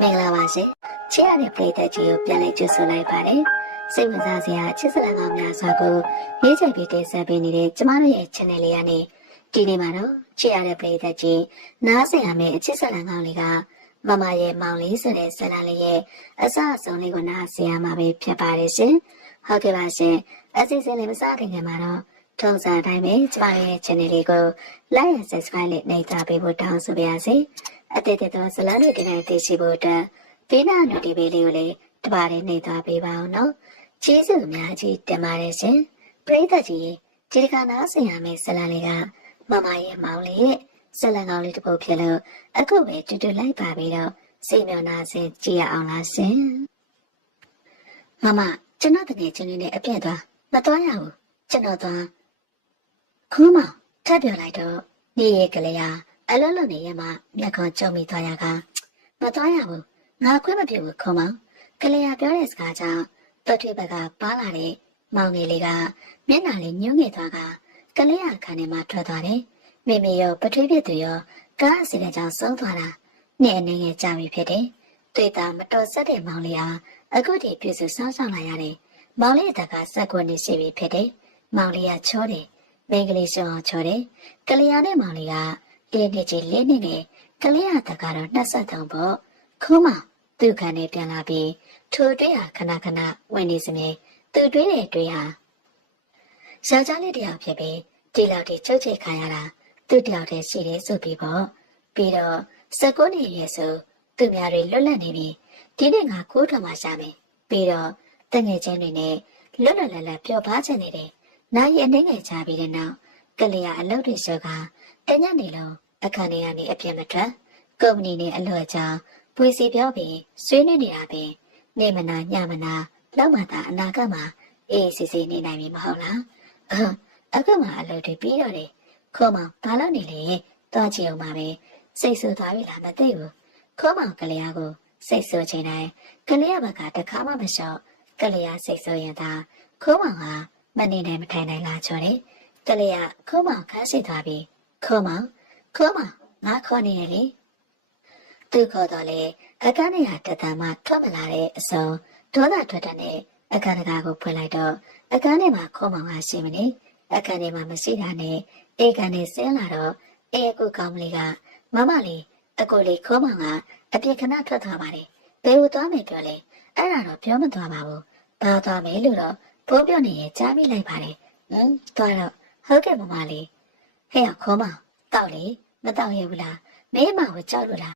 မင်္ဂလာပါရှင်ချစ်ရတဲ့ပရိသတ်ကြီးကိုပြန်လည်ကြိုဆိုလိုက်ပါတယ်စိတ်ဝင်စားစရာချစ်စလန်ကောင်းများစွာကိုရေးချပြီးတင်ဆက်ပေးနေတဲ့ကျမတို့ရဲ့ channel လေးကနေဒီနေ့မှာတော့ချစ်ရတဲ့ပရိသတ်ကြီးနားဆင်ရမယ့်ချစ်စလန်ကောင်းလေးကမမရဲ့မောင်လေးဆိုတဲ့ဇာတ်လမ်းလေးရဲ့အစအဆုံးလေးကိုနားဆင်ရမှာပဲဖြစ်ပါတယ်ရှင်ဟုတ်ကဲ့ပါရှင်အစီအစဉ်လေးမစခင်ခင်မှာတော့ ထုံးစံအတိုင်းပဲကျမတို့ရဲ့ channel လေးကို like and subscribe နဲ့နှိပ်ထားပေးဖို့တောင်းဆိုပါရစေအတိတ်သောဇာတ်လမ်းတွေတင်နေသိရှိဖို့အတွက်ဒီနာနူတီဗီလေးကိုလည်းတပါးလေးနှိပ်ထားပေးပါအောင်နော်ကျေးဇူးအများကြီးတင်ပါတယ်ရှင်ပရိသတ်ကြီးဒီတခါနားဆင်ရမယ့်ဇာတ်လမ်းလေးကမမရဲ့မောင်လေးရဲ့ဇာတ်လမ်းကောင်းလေးတစ်ပုဒ်ဖြစ်လို့အခုပဲတူတူလိုက်ပါပြီးတော့စိတ်မျှော်နာစင်ကြည့်ရအောင်လားရှင်မမကျွန်တော်တကယ်ချင်းလေးနဲ့အပြည့်သွားမသွားရဘူးကျွန်တော်သွား ခုမထပ်ပြောလိုက်တော့နေရကလေးဟာအလုံးလုံးနေရမှမျက်ခွန်ကြုံမိသွားရကမသွားရဘူးငါခွင့်မပြုဘူးခုံမောင်ကလေးဟာပြောတဲ့စကားကြောင့်တွတ်ထွေးဘက်ကပါလာတဲ့မောင်ငယ်လေးကမျက်နှာလေးညှိုးငယ်သွားကကလေးဟာခန်းထဲမှာထွက်သွားတယ်မိမိရောပထွေးပြစ်သူရောကားအစီအစဉ်ကြောင့်ဆုံးသွားတာနဲ့အနေငယ်ကြပြီဖြစ်တယ်တွေ့တာမတော်ဆက်တဲ့မောင်လေးဟာအခုတည်းပြည့်စုံဆောင်းဆောင်လာရတယ်မောင်လေးအတက်ကစက်ကွက်နေရှိပြီဖြစ်တယ်မောင်လေးကချောတယ် မိန်းကလေးရှောင်းအောင်ချောတယ်ကလေးရနဲ့မောင်လေးကတင်းနေချင်းလင်းနေတယ်ကလေးရတက်ကတော့23ပေါ့ခုမှသူ့ခံနေပြန်လာပြီးထိုတွေ့ဟာခဏခဏဝင်နေစမြဲသူတွေ့တဲ့တွေ့ဟာယောက်ျားလေးတယောက်ဖြစ်ပြီးဒီလောက်ထိချုပ်ချယ်ခံရတာသူ့တယောက်တည်းရှိတယ်ဆိုပြီးပေါ့ပြီးတော့စကုန်းနေရဲ့ဆိုသူများတွေလွတ်လပ်နေပြီဒီနေ့ငါကိုးထောင်မှရှာမယ်ပြီးတော့တငယ်ချင်းတွေနဲ့လွတ်လပ်လပ်လပ်ပျော်ပါချင်နေတယ် နိုင်ရနေငယ်ချပြီးတဲ့နောက်ကလေးကအလုပ်တွေရှော့ကတညနေလုံးအခန်းထဲကနေအပြစ်မထွက်ကုမ္ပဏီနဲ့အလွတ်ကြောင်းပွေစီပြောပြီးဆွေးနွေးနေတာပင်နေမနာညမနာလောက်မှသာအနာဂတ်မှာအေးစီစီနေနိုင်ပြီမဟုတ်လားအဟအခုမှအလုပ်တွေပြီးတော့တယ်ခေါ်မောင်ဘာလို့နေလဲတွားကြည့်အောင်ပါပဲစိတ်ဆူသွားပြီလားမသိဘူးခေါ်မောင်ကလေးကိုစိတ်ဆူချိန်တိုင်းကလေးဘက်ကတခါမှမလျှော့ကလေးစိတ်ဆူရင်သာခေါ်မောင်က မနေနိုင်မထိုင်နိုင်လာချော်တယ်ကလေးကခေါ်မောင်ခန်းရှိသွားပြီခေါ်မောင်ခေါ်မောင်ငါခေါ်နေရလေသူခေါ်တော့လေအခန်းထဲကတတမ်းမှထွက်မလာတဲ့အစုံဒေါသထွက်တဲ့နဲ့အခန်းတကာကိုဖွင့်လိုက်တော့အခန်းထဲမှာခေါ်မောင်ကရှိမနေအခန်းထဲမှာမရှိတာနဲ့အေကန်နဲ့ဆင်းလာတော့အေအကူကောင်းမလေးကမမလေးအကိုလေးခေါ်မောင်ကအပြစ်ခဏထွက်သွားပါတယ်ဘယ်ကိုသွားမယ်ပြောလဲအဲ့ဒါတော့ပြောမသွားပါဘူးဘာသွားမယ်လို့တော့ ဖိုးပြောနေရင်ကြားမိလိုက်ပါတယ်ဟမ်သွားတော့ဟုတ်ကဲ့မမလေးဟဲ့ခေါ်မောင်တောက်လေမတောက်ရဘူးလားမဲမကိုကြောက်လို့လား